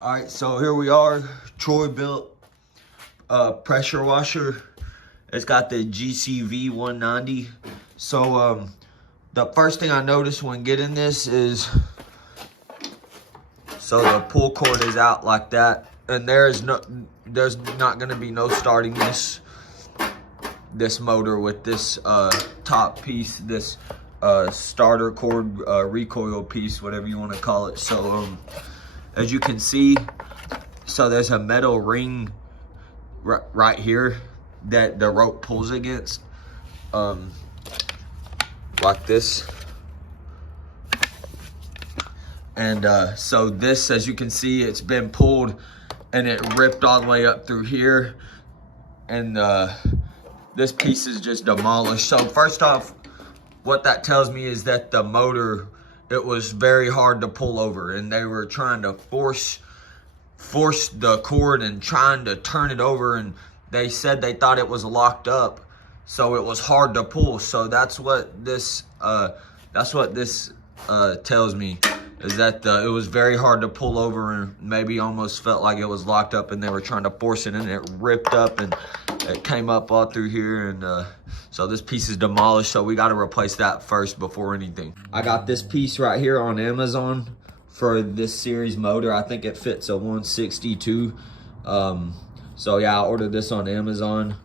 All right, so here we are. Troy built pressure washer. It's got the GCV 190. So the first thing I noticed when getting this is, so the pull cord is out like that, and there's not going to be no starting this motor with this top piece, this starter cord recoil piece, whatever you want to call it. So as you can see, so there's a metal ring right here that the rope pulls against, like this. And so this, as you can see, it's been pulled and it ripped all the way up through here. And this piece is just demolished. So first off, what that tells me is that the motor, it was very hard to pull over, and they were trying to force the cord and trying to turn it over, and they said they thought it was locked up, so it was hard to pull. So that's what this tells me, is that it was very hard to pull over, and maybe almost felt like it was locked up and they were trying to force it, and it ripped up and it came up all through here. And so this piece is demolished, so we got to replace that first before anything. I got this piece right here on Amazon for this series motor. I think it fits a 162. So yeah, I ordered this on Amazon.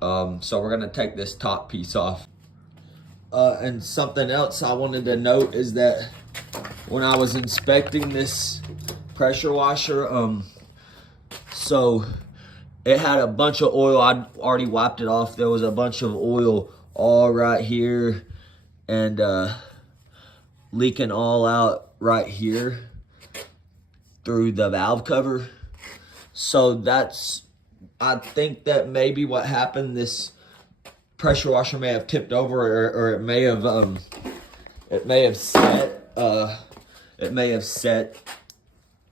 So we're gonna take this top piece off. And something else I wanted to note is that when I was inspecting this pressure washer, so it had a bunch of oil. I'd already wiped it off. There was a bunch of oil all right here, and leaking all out right here through the valve cover. So I think that maybe what happened, this pressure washer may have tipped over, or it may have set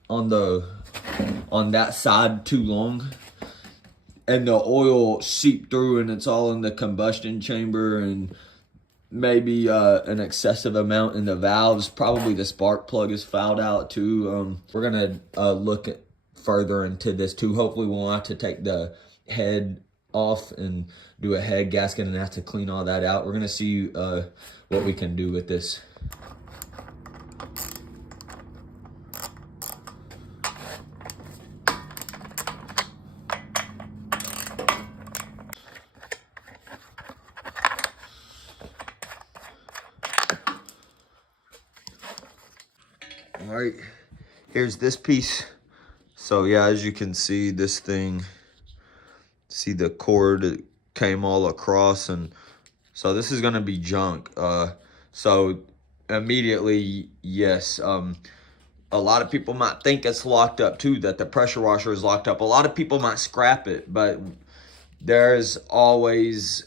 on that side too long, and the oil seeped through, and it's all in the combustion chamber, and maybe an excessive amount in the valves. Probably the spark plug is fouled out too. We're gonna look further into this too. Hopefully we won't have to take the head off and do a head gasket and have to clean all that out. We're gonna see what we can do with this. All right, here's this piece. So yeah, as you can see, this thing, see the cord, it came all across, and so this is gonna be junk. So immediately, yes, a lot of people might think it's locked up too, that the pressure washer is locked up. A lot of people might scrap it, but there's always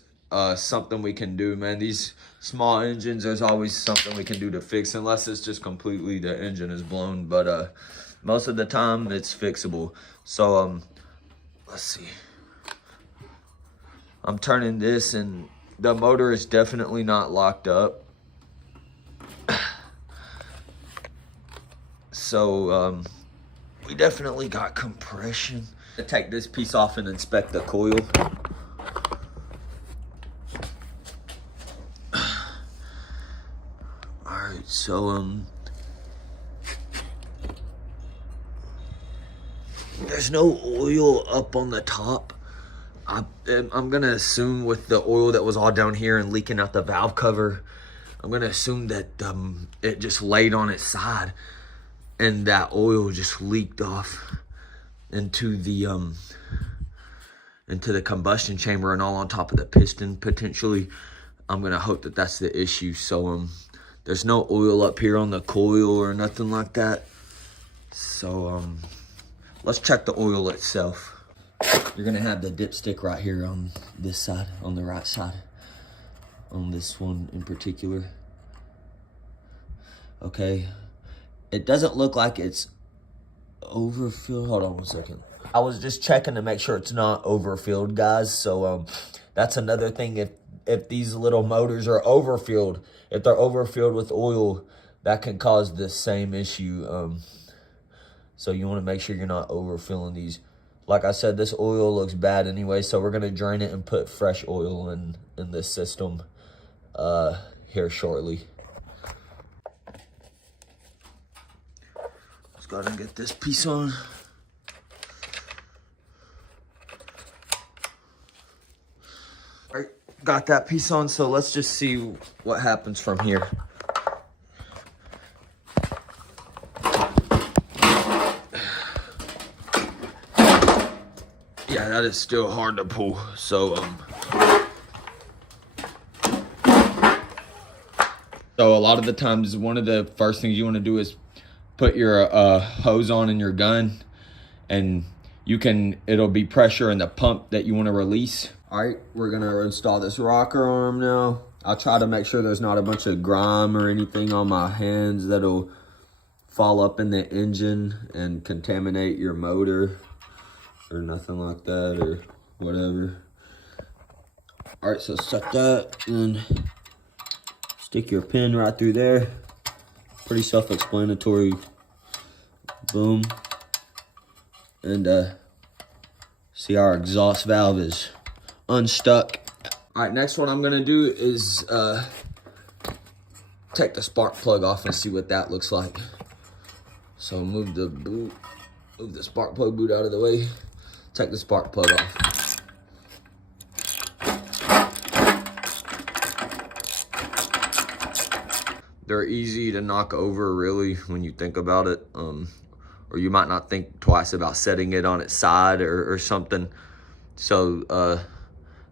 something we can do, man. These small engines, there's always something we can do to fix, unless it's just completely the engine is blown. But most of the time it's fixable. So let's see, I'm turning this, and the motor is definitely not locked up. So we definitely got compression. To take this piece off and inspect the coil. Alright, so there's no oil up on the top. I'm gonna assume, with the oil that was all down here and leaking out the valve cover, I'm gonna assume that it just laid on its side, and that oil just leaked off into the combustion chamber and all on top of the piston potentially. I'm gonna hope that that's the issue. So there's no oil up here on the coil or nothing like that. So let's check the oil itself. You're gonna have the dipstick right here on this side, on the right side, on this one in particular. Okay, it doesn't look like it's overfilled. Hold on one second. I was just checking to make sure it's not overfilled, guys. So that's another thing. If these little motors are overfilled, if they're overfilled with oil, that can cause the same issue. So you want to make sure you're not overfilling these. Like I said, this oil looks bad anyway, so we're going to drain it and put fresh oil in this system here shortly. Let's go ahead and get this piece on. All right, got that piece on, so let's just see what happens from here. Yeah, that is still hard to pull. So, so a lot of the times, one of the first things you want to do is put your hose on in your gun, and it'll be pressure in the pump that you want to release. All right, we're gonna install this rocker arm now. I'll try to make sure there's not a bunch of grime or anything on my hands that'll fall up in the engine and contaminate your motor or nothing like that or whatever. All right, so set that and stick your pin right through there. Pretty self-explanatory. Boom. And see, our exhaust valve is unstuck. All right, next one I'm gonna do is take the spark plug off and see what that looks like. So move the spark plug boot out of the way. Take the spark plug off. They're easy to knock over, really, when you think about it. Or you might not think twice about setting it on its side or something. So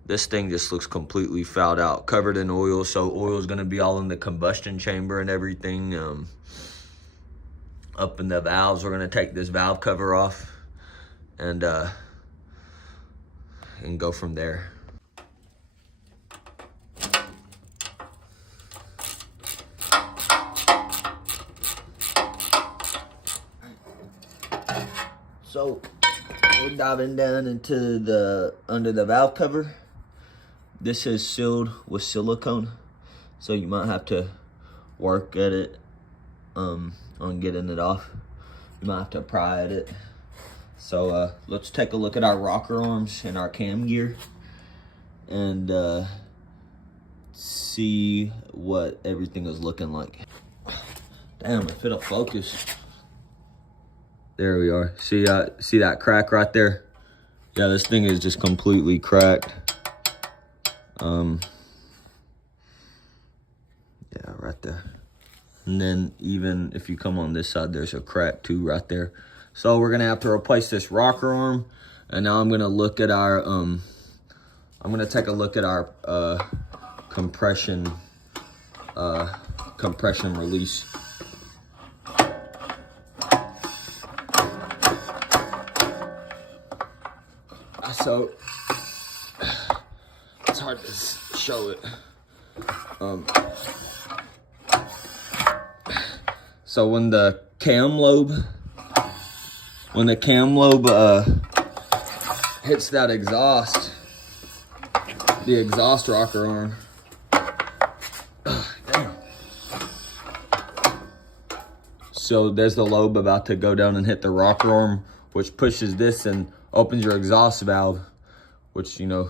this thing just looks completely fouled out, covered in oil. So oil is gonna be all in the combustion chamber and everything. Up in the valves, we're gonna take this valve cover off and go from there. So we're diving down into under the valve cover. This is sealed with silicone, so you might have to work at it on getting it off. You might have to pry at it. So let's take a look at our rocker arms and our cam gear and see what everything is looking like. Damn, if it'll focus. There we are. See that crack right there? Yeah, this thing is just completely cracked. Yeah, right there. And then even if you come on this side, there's a crack too right there. So we're gonna have to replace this rocker arm. And now I'm gonna look at our I'm gonna take a look at our compression release. So it's hard to show it. So when the cam lobe hits that exhaust, the exhaust rocker arm, damn. So there's the lobe about to go down and hit the rocker arm, which pushes this and opens your exhaust valve, which, you know,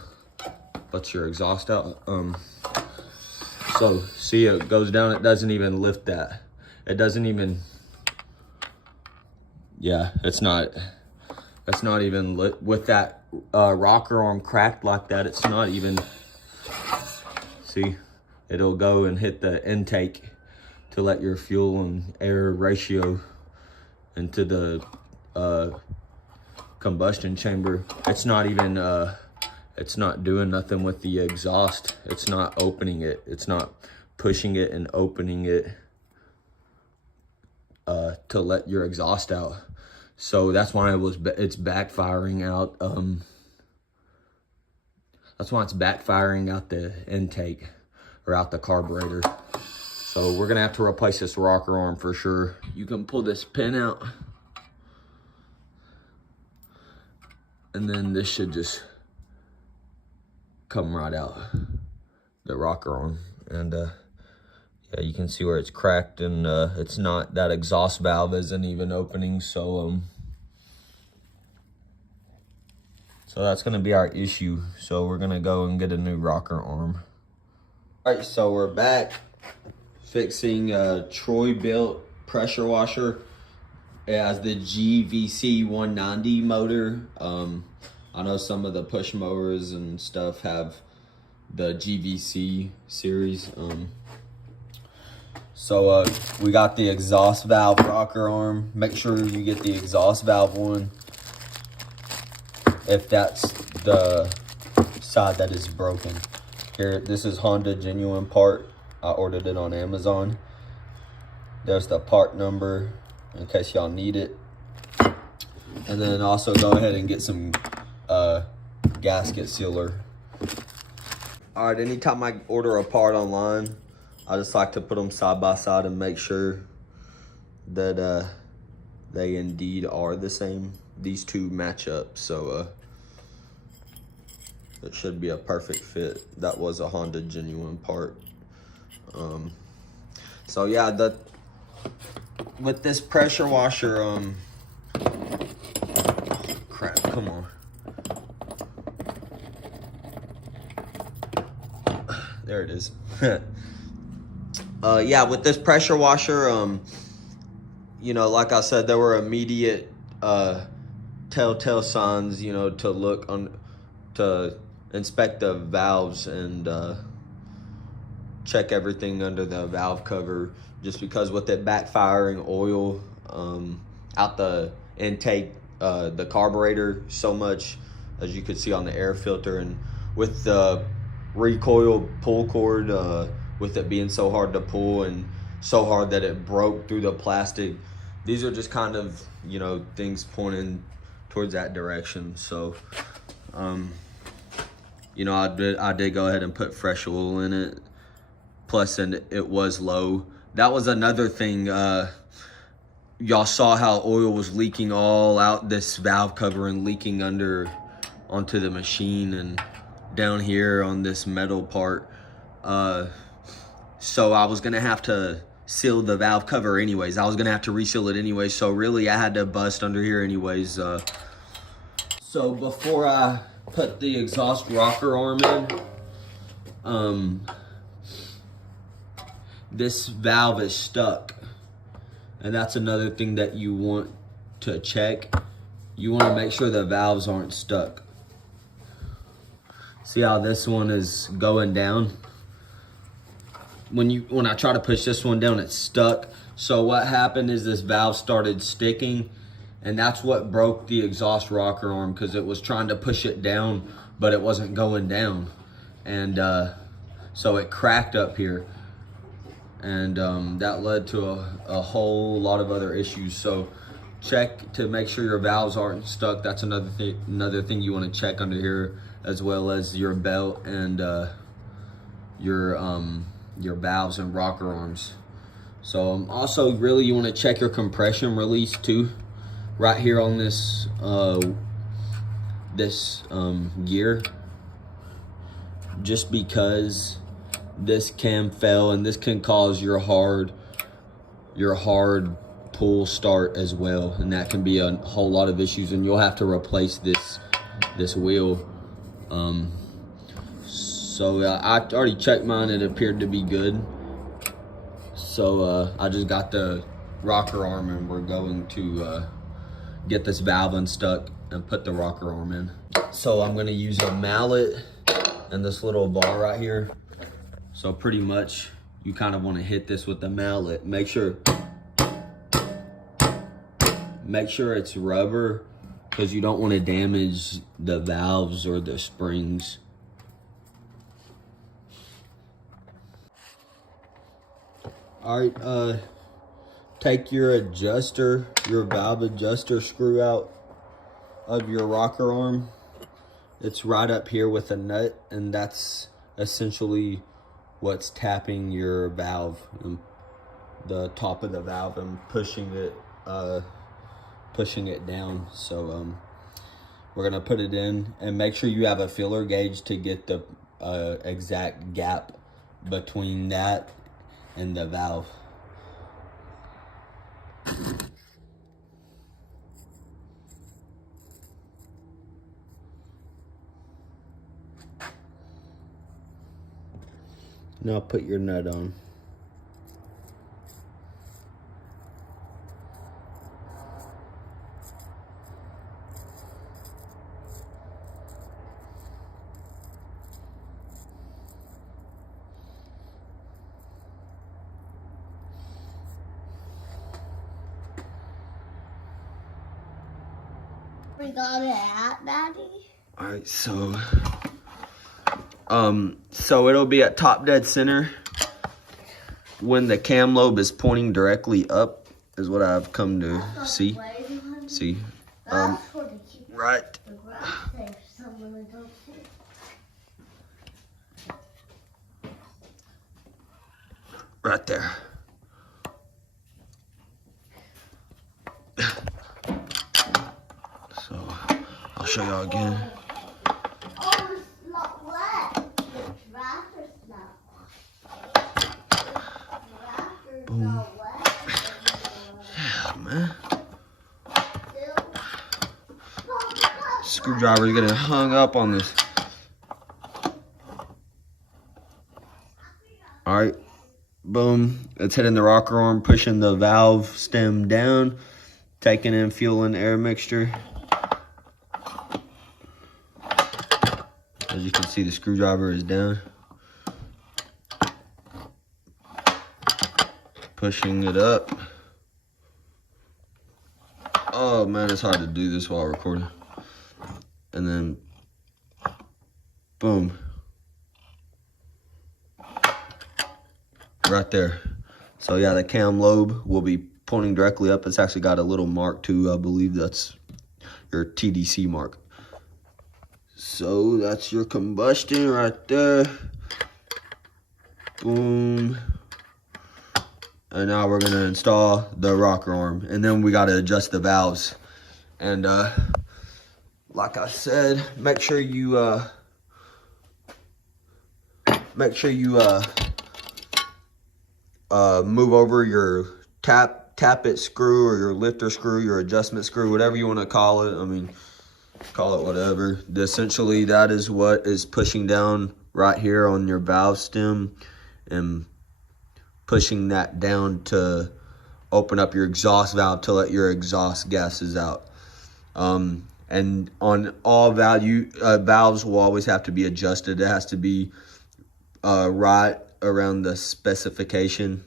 lets your exhaust out. So see, it goes down, it doesn't even lift that. It doesn't even, yeah, it's not even lit. With that rocker arm cracked like that, it's not even, see, it'll go and hit the intake to let your fuel and air ratio into the combustion chamber. It's not even it's not doing nothing with the exhaust. It's not opening it. It's not pushing it and opening it to let your exhaust out. So that's why it's backfiring out. That's why it's backfiring out the intake or out the carburetor. So we're gonna have to replace this rocker arm for sure. You can pull this pin out, and then this should just come right out, the rocker arm. And Yeah, you can see where it's cracked, and it's not, that exhaust valve isn't even opening, so that's gonna be our issue. So we're gonna go and get a new rocker arm. All right, so we're back fixing a Troy built pressure washer. It has the GVC 190 motor. I know some of the push mowers and stuff have the GVC series. So we got the exhaust valve rocker arm. Make sure you get the exhaust valve one if that's the side that is broken. Here, this is Honda genuine part. I ordered it on Amazon. There's the part number in case y'all need it. And then also go ahead and get some gasket sealer. All right, anytime I order a part online, I just like to put them side by side and make sure that they indeed are the same. These two match up, so it should be a perfect fit. That was a Honda genuine part. So yeah, with this pressure washer, crap, come on. There it is. Yeah, with this pressure washer, you know, like I said, there were immediate telltale signs, you know, to look on, to inspect the valves and check everything under the valve cover, just because with it backfiring oil out the intake, the carburetor so much, as you could see on the air filter, and with the recoil pull cord, with it being so hard to pull and so hard that it broke through the plastic. These are just kind of, you know, things pointing towards that direction. So, you know, I did go ahead and put fresh oil in it. Plus, and it was low. That was another thing. Y'all saw how oil was leaking all out this valve cover and leaking under onto the machine and down here on this metal part. So I was gonna have to seal the valve cover anyways. I was gonna have to reseal it anyway. So really I had to bust under here anyways. So before I put the exhaust rocker arm in, this valve is stuck. And that's another thing that you want to check. You want to make sure the valves aren't stuck. See how this one is going down? When I try to push this one down, it's stuck. So what happened is this valve started sticking, and that's what broke the exhaust rocker arm, because it was trying to push it down, but it wasn't going down. And so it cracked up here. And that led to a whole lot of other issues. So check to make sure your valves aren't stuck. That's another thing you want to check under here, as well as your belt and your valves and rocker arms. So also really you want to check your compression release too, right here on this gear, just because this can fail and this can cause your hard pull start as well, and that can be a whole lot of issues, and you'll have to replace this wheel. So I already checked mine. It appeared to be good, so I just got the rocker arm, and we're going to get this valve unstuck and put the rocker arm in. So I'm going to use a mallet and this little bar right here. So pretty much you kind of want to hit this with the mallet. Make sure it's rubber, because you don't want to damage the valves or the springs. All right, take your valve adjuster screw out of your rocker arm. It's right up here with a nut, and that's essentially what's tapping your valve, and the top of the valve, and pushing it down. So we're gonna put it in, and make sure you have a feeler gauge to get the exact gap between that and the valve. Now put your nut on. We got it at, Daddy? All right, so it'll be at top dead center when the cam lobe is pointing directly up, is what I've come to see. See, right. Right there. So I'll show y'all again. Oh, it's not wet. It's rather not. Boom. Not wet. Yeah, man. Screwdriver's getting hung up on this. All right, boom. It's hitting the rocker arm, pushing the valve stem down, taking in fuel and air mixture. As you can see, the screwdriver is down. Pushing it up. Oh man, it's hard to do this while recording. And then, boom. Right there. So yeah, the cam lobe will be pointing directly up. It's actually got a little mark too. I believe that's your TDC mark. So that's your combustion right there. Boom. And now we're gonna install the rocker arm, and then we gotta adjust the valves. And like I said, make sure you move over your tappet screw or your lifter screw, your adjustment screw, whatever you want to call it. I mean, call it whatever. Essentially, that is what is pushing down right here on your valve stem and pushing that down to open up your exhaust valve to let your exhaust gases out. And on all valves will always have to be adjusted. It has to be right around the specification.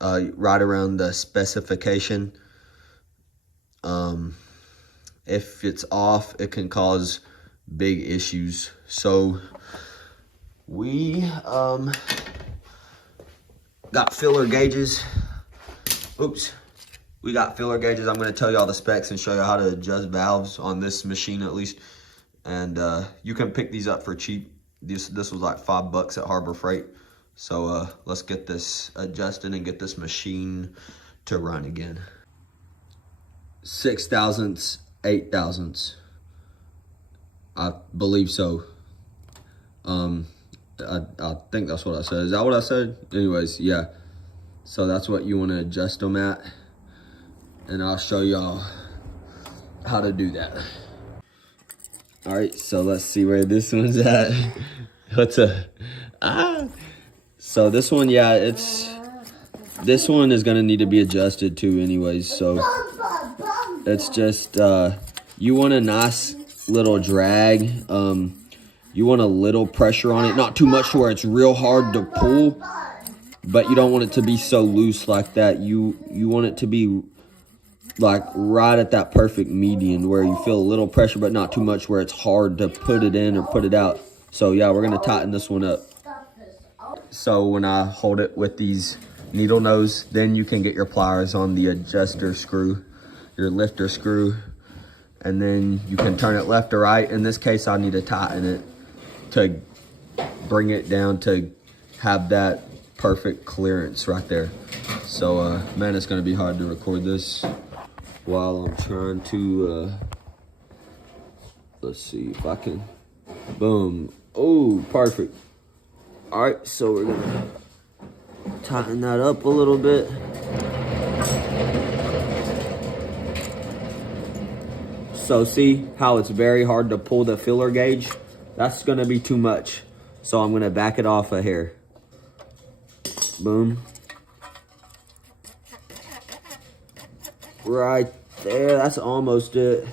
Right around the specification. If it's off, it can cause big issues. So we got filler gauges. Oops. We got filler gauges. I'm going to tell you all the specs and show you how to adjust valves on this machine at least. And you can pick these up for cheap. This was like $5 at Harbor Freight. So let's get this adjusted and get this machine to run again. 6 thousandths, 8 thousandths. I believe so. I think that's what I said. Is that what I said? Anyways, yeah. So that's what you want to adjust them at. And I'll show y'all how to do that. All right, so let's see where this one's at. So this one, yeah, this one is gonna need to be adjusted too anyways. So it's just, you want a nice little drag. You want a little pressure on it, not too much to where it's real hard to pull, but you don't want it to be so loose like that. You want it to be like right at that perfect median where you feel a little pressure but not too much where it's hard to put it in or put it out. So yeah, we're gonna tighten this one up. So when I hold it with these needle nose, then you can get your pliers on the adjuster screw, your lifter screw, and then you can turn it left or right. In this case, I need to tighten it to bring it down to have that perfect clearance right there. So man, it's gonna be hard to record this while I'm trying to let's see if I can. Boom. Oh, perfect. All right, so we're gonna Tighten that up a little bit. So see how it's very hard to pull the filler gauge? That's gonna be too much. So I'm gonna back it off a hair. Boom. Right there, that's almost it.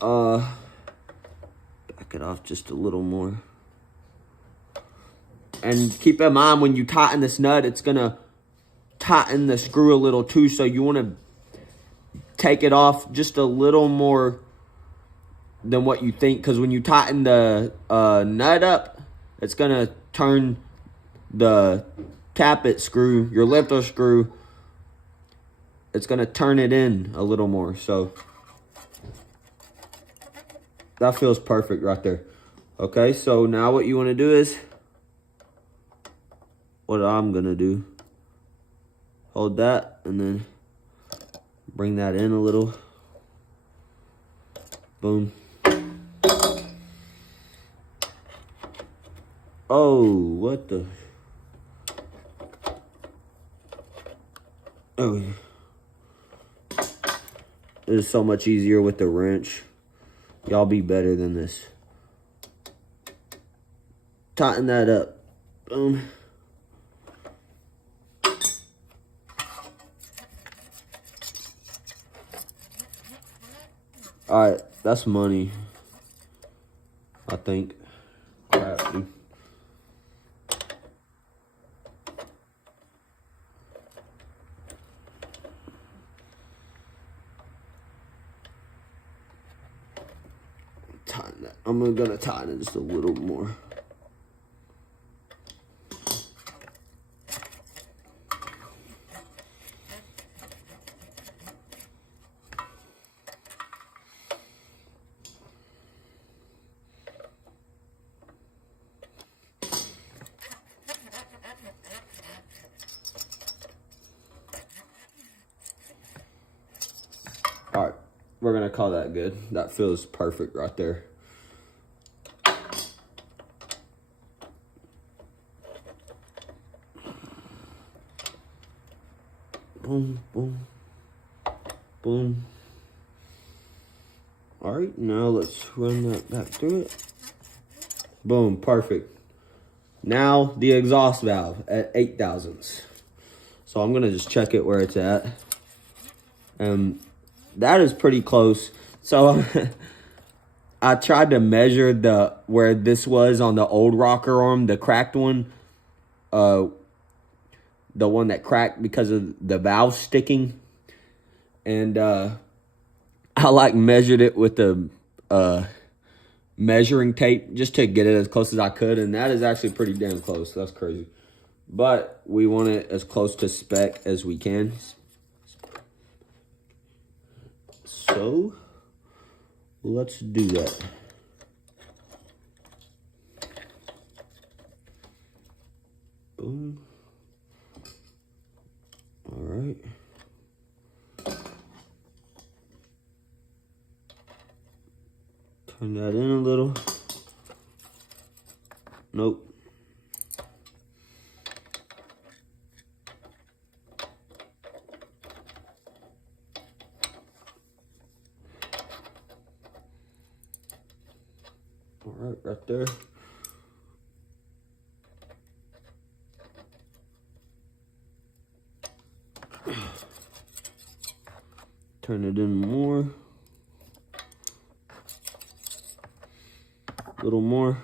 Back it off just a little more. And keep in mind, when you tighten this nut, it's gonna tighten the screw a little too, so you wanna take it off just a little more than what you think, because when you tighten the nut up, it's gonna turn the tappet screw, your lifter screw, it's gonna turn it in a little more. So that feels perfect right there. Okay, so now what you want to do is what I'm gonna do. Hold that and then bring that in a little. Boom. Oh, what the? Oh, it is so much easier with the wrench. Y'all be better than this. Tighten that up. Boom. Alright, that's money. I think. Crap, dude. Tighten that. I'm gonna tighten it just a little more. All right, we're gonna call that good. That feels perfect right there. Boom, boom, boom. All right, now let's run that back through it. Boom, perfect. Now the exhaust valve at 8 thousandths. So I'm gonna just check it where it's at. That is pretty close. So I tried to measure where this was on the old rocker arm, the cracked one. The one that cracked because of the valve sticking. And I like measured it with the measuring tape just to get it as close as I could. And that is actually pretty damn close. That's crazy. But we want it as close to spec as we can. So let's do that. Boom. All right. Turn that in a little. Nope. All right, right there. Turn it in more. A little more.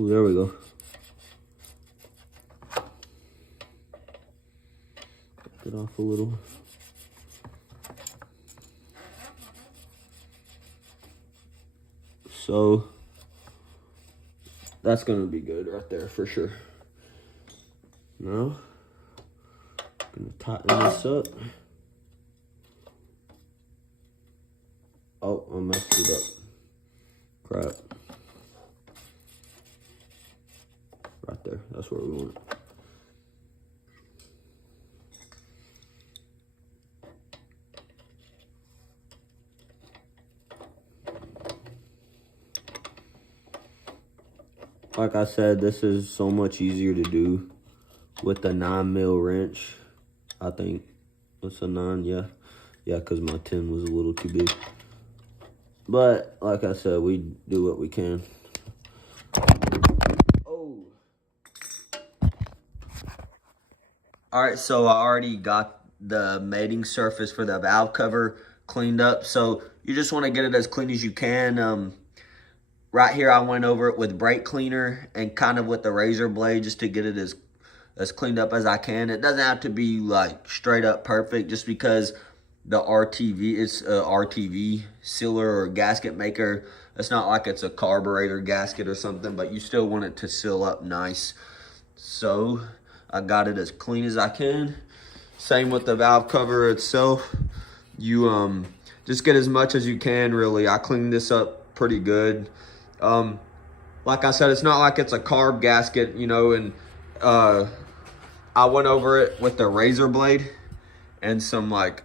Oh, there we go. Back it off a little. So that's gonna be good right there for sure. Now, gonna tighten this up. Oh, I messed it up. Crap. Right there. That's where we want it. Like I said, this is so much easier to do with the 9mm wrench. I think it's a 9, yeah. Yeah, because my 10 was a little too big. But, like I said, we do what we can. Oh. Alright, so I already got the mating surface for the valve cover cleaned up. So, you just want to get it as clean as you can. Right here, I went over it with brake cleaner and kind of with the razor blade just to get it as cleaned up as I can. It doesn't have to be like straight up perfect just because the RTV, it's a RTV sealer or gasket maker. It's not like it's a carburetor gasket or something, but you still want it to seal up nice. So I got it as clean as I can. Same with the valve cover itself. You just get as much as you can, really. I cleaned this up pretty good. Like I said, it's not like it's a carb gasket, you know, and I went over it with the razor blade and some like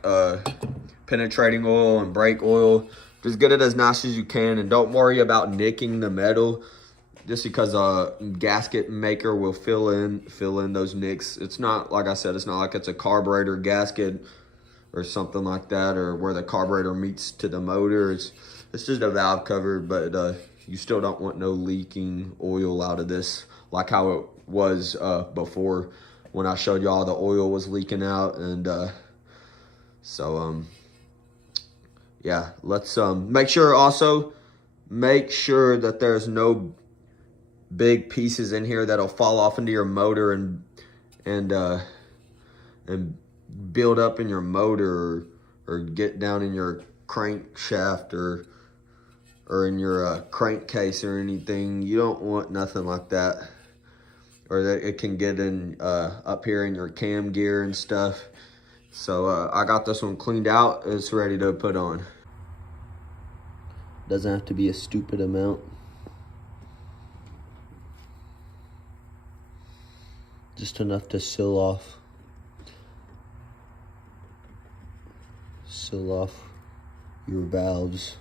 penetrating oil and brake oil. Just get it as nice as you can, and don't worry about nicking the metal just because a gasket maker will fill in those nicks. It's not, like I said, it's not like it's a carburetor gasket or something like that, or where the carburetor meets to the motor. It's just a valve cover, but you still don't want no leaking oil out of this like how it was before when I showed y'all the oil was leaking out. And yeah, let's make sure that there's no big pieces in here that'll fall off into your motor and build up in your motor or get down in your crankshaft or in your crankcase or anything. You don't want nothing like that, or that it can get in up here in your cam gear and stuff. So I got this one cleaned out. It's ready to put on. Doesn't have to be a stupid amount. Just enough to seal off your valves.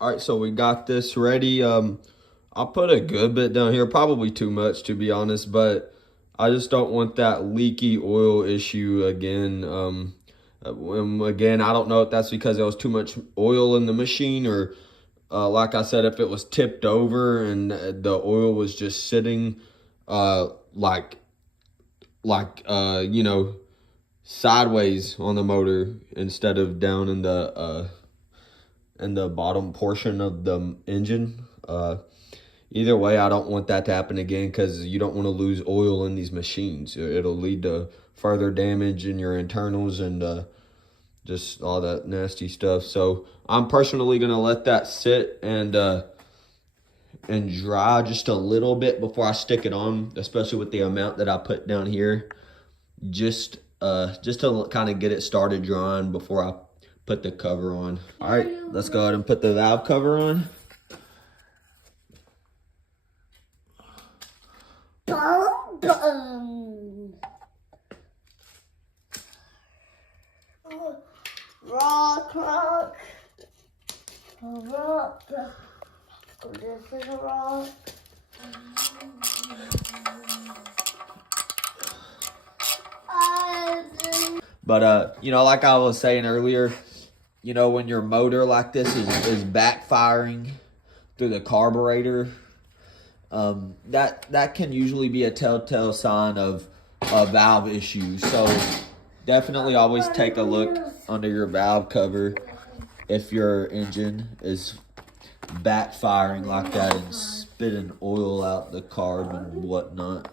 All right, so we got this ready. I'll put a good bit down here, probably too much to be honest, but I just don't want that leaky oil issue again. Again, I don't know if that's because there was too much oil in the machine, or like I said, if it was tipped over and the oil was just sitting like you know, sideways on the motor instead of down in the bottom portion of the engine. Either way, I don't want that to happen again, because you don't want to lose oil in these machines. It'll lead to further damage in your internals and just all that nasty stuff. So I'm personally going to let that sit and dry just a little bit before I stick it on, especially with the amount that I put down here, just to kind of get it started drying before I put the cover on. All right, let's go ahead and put the valve cover on. Rock, rock. Rock. This is a rock. But you know, like I was saying earlier, you know, when your motor like this is backfiring through the carburetor, that can usually be a telltale sign of a valve issue. So definitely always take a look under your valve cover if your engine is backfiring like that and spitting oil out the carb and whatnot.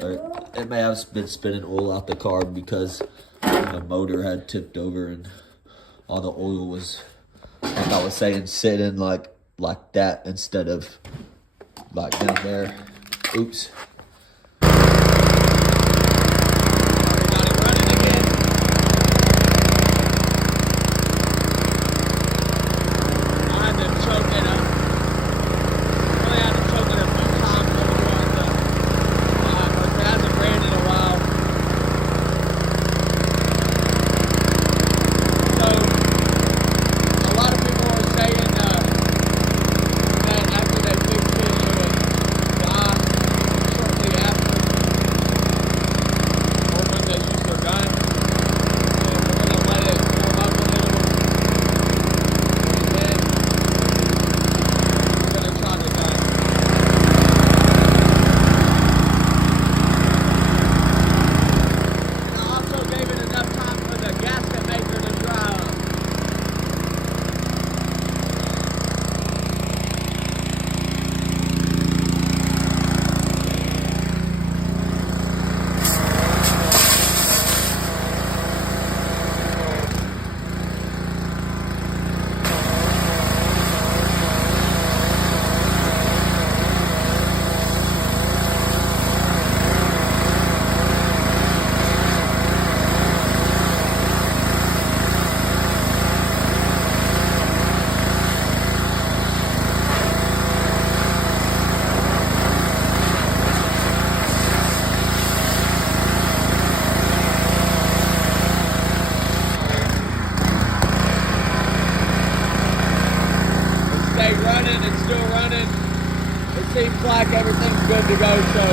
Or it may have been spitting oil out the carb because the motor had tipped over and all the oil was, like I was saying, sitting like that instead of like down there. Oops. Got it running again. choke it up. Really had to choke it a few times before it hasn't ran in a while. So a lot of people are saying that after they fixed it, it would die shortly after, or when they use their gun. And we're gonna let it warm up a little, and then we're gonna try the gun. And I also gave it enough time for the gasket maker to dry up. Stay running, it's still running. It seems like everything's good to go, so